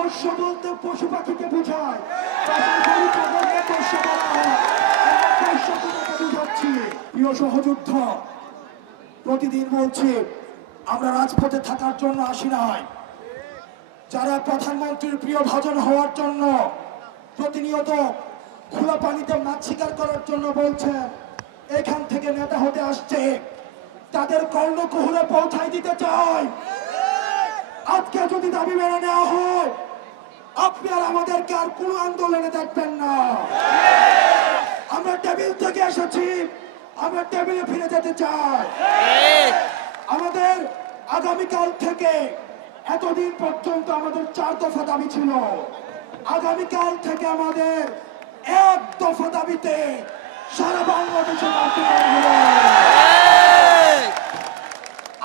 পোষ্য বলতে পশু পাখিকে বোঝায়, বুঝাচ্ছি। প্রিয় সহযুদ্ধ, প্রতিদিন বলছি আমরা রাজপথে থাকার জন্য আসি নাই। যারা প্রধানমন্ত্রীর প্রিয় ভাজন হওয়ার জন্য প্রতিনিয়ত খোলা পানিতে মাছ শিকার করার জন্য বলছে, এখান থেকে নেতা হতে আসছে, তাদের কর্ণকুহরে পৌঁছায় দিতে চাই। আজকে যদি দাবি মেনে নেওয়া হয়, আপনি আর আমাদেরকে আর কোন আন্দোলনে দেখবেন না। আমরা টেবিল থেকে এসেছি, আমরা টেবিলে ফিরে যেতে চাই। আমাদের আগামীকাল থেকে, এতদিন পর্যন্ত আমাদের 4 দফা দাবি ছিল, আগামীকাল থেকে আমাদের 1 দফা দাবিতে সারা বাংলাদেশে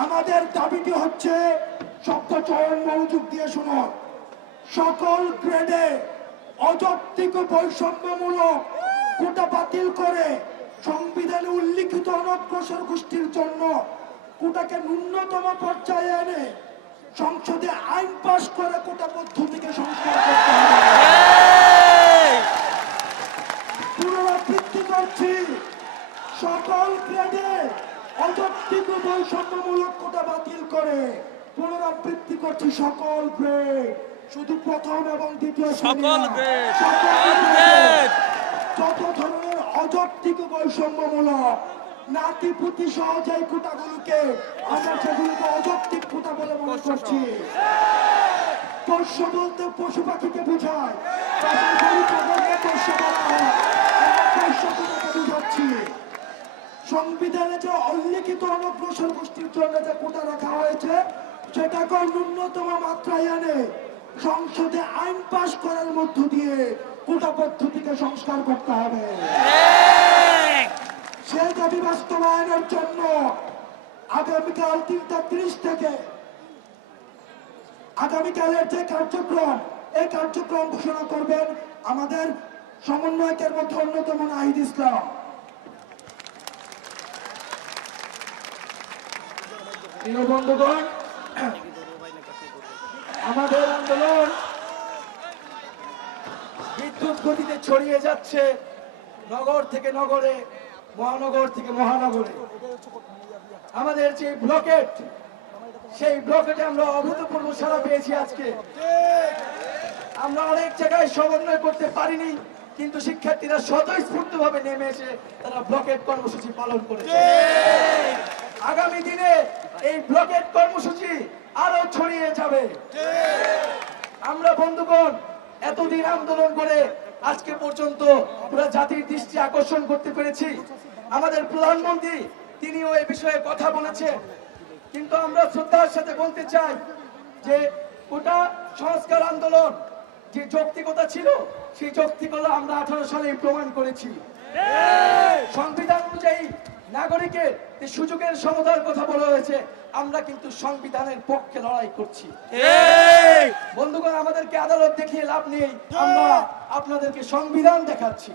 আমাদের দাবিটি হচ্ছে, শব্দ চয়ন মনোযোগ দিয়ে শুনুন, সকল গ্রেডে অযৌক্তিক বৈষম্যমূলক কোটা বাতিল করে সংবিধানে উল্লিখিত অনগ্রসর গোষ্ঠীর জন্য কোটাকে ন্যূনতম পর্যায়ে এনে সংসদে আইন পাশ করে কোটা পদ্ধতিকে সংস্কার করতে হবে। পুনরাবৃত্তি করছি, সকল গ্রেডে অযৌক্তিক বৈষম্যমূলক কোটা বাতিল করে, পুনরাবৃত্তি করছি, সকল গ্রেড, শুধু প্রথম এবং দ্বিতীয় যত ধরনের অযৌক্তিক বৈষম্যমূলক নাতিপুতি সহজে কোটাগুলোকে আমরা সেগুলোকে অযৌক্তিক কোটা বলে মনে করছি। পোষ্য বলতে পশু পাখিকে বোঝায়, বুঝাচ্ছি। সংবিধানে যে উল্লিখিত অনগ্রসর গোষ্ঠীর জন্য যে কোটা রাখা হয়েছে, সেটাকে ন্যূনতম মাত্রায় এনে সংসদে আইন পাশ করার মধ্য দিয়ে কোটা পদ্ধতিকে সংস্কার করতে হবে। সেই দাবি বাস্তবায়নের জন্য আগামীকাল 3:30 থেকে আগামীকালের যে কার্যক্রম, এই কার্যক্রম ঘোষণা করবেন আমাদের সমন্বয়কের মধ্যে অন্যতম নাহিদ ইসলাম। বন্ধুগণ, আমাদের আন্দোলন বিদ্যুৎ গতিতে ছড়িয়ে যাচ্ছে, নগর থেকে নগরে, মহানগর থেকে মহানগরে। আমাদের যে ব্লকেট, সেই ব্লকেটে আমরা অভূতপূর্ব সাড়া পেয়েছি। আজকে আমরা অনেক জায়গায় সমন্বয় করতে পারিনি, কিন্তু শিক্ষার্থীরা স্বতঃস্ফূর্ত ভাবে নেমে এসে তারা ব্লকেট কর্মসূচি পালন করেছে। আগামী দিনে এই ব্লকেট কর্মসূচি আরো ছড়িয়ে যাবে। আমরা বন্ধুগণ এতদিন আন্দোলন করে আজকে পর্যন্ত পুরো জাতির দৃষ্টি আকর্ষণ করতে পেরেছি। আমাদের প্রধানমন্ত্রী তিনিও এই বিষয়ে কথা বলেছেন, কিন্তু আমরা শ্রদ্ধার সাথে বলতে চাই যে কোটা সংস্কার আন্দোলন যে যৌক্তিকতা ছিল, সেই যৌক্তিকতা আমরা 18 সালে প্রমাণ করেছি। সংবিধান অনুযায়ী নাগরিকের যে সুযোগের সমতার কথা বলা হয়েছে, আমরা কিন্তু সংবিধানের পক্ষে লড়াই করছি। বন্ধুগণ, আমাদেরকে আদালত দেখিয়ে লাভ নেই, আমরা আপনাদেরকে সংবিধান দেখাচ্ছি।